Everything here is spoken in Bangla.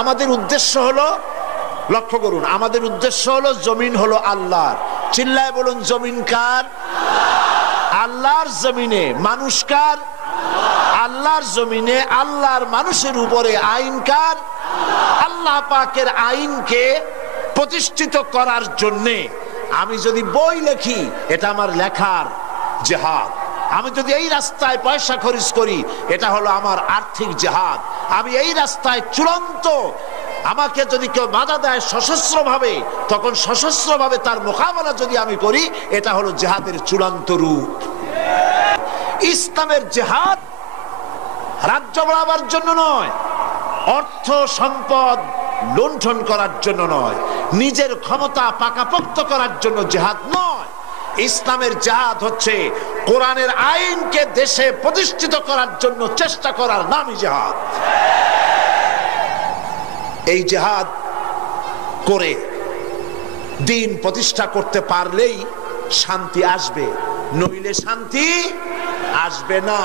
আমাদের উদ্দেশ্য হলো, লক্ষ্য করুন, আমাদের উদ্দেশ্য হলো জমিন হলো আল্লাহর। চিল্লায় বলুন, জমিন কার? আল্লাহর জমিনে। মানুষ কার? আল্লাহর জমিনে আল্লাহর মানুষের উপরে আইন কার? আল্লাহ পাকের আইনকে প্রতিষ্ঠিত করার জন্যে আমি যদি বই লেখি, এটা আমার লেখার জিহাদ। আমি যদি এই রাস্তায় পয়সা খরচ করি, এটা হলো আমার আর্থিক জিহাদ। আমি এই রাস্তায় চূড়ান্ত, আমাকে যদি কেউ বাধা দেয় সশস্ত্র ভাবে, তখন সশস্ত্র ভাবে তার মোকাবেলা যদি আমি করি, এটা হলো জিহাদের চূড়ান্ত রূপ। ইসলামের জিহাদ রাজ্য বাড়াবার জন্য নয়, অর্থ সম্পদ লুণ্ঠন করার জন্য নয়, নিজের ক্ষমতা পাকাপোক্ত করার জন্য জিহাদ নয়। ইসলামের জিহাদ হচ্ছে কোরআনের আইনকে দেশে প্রতিষ্ঠিত করার জন্য চেষ্টা করার নামই জিহাদ। এই জিহাদ করে দিন প্রতিষ্ঠা করতে পারলেই শান্তি আসবে, নইলে শান্তি আসবে না।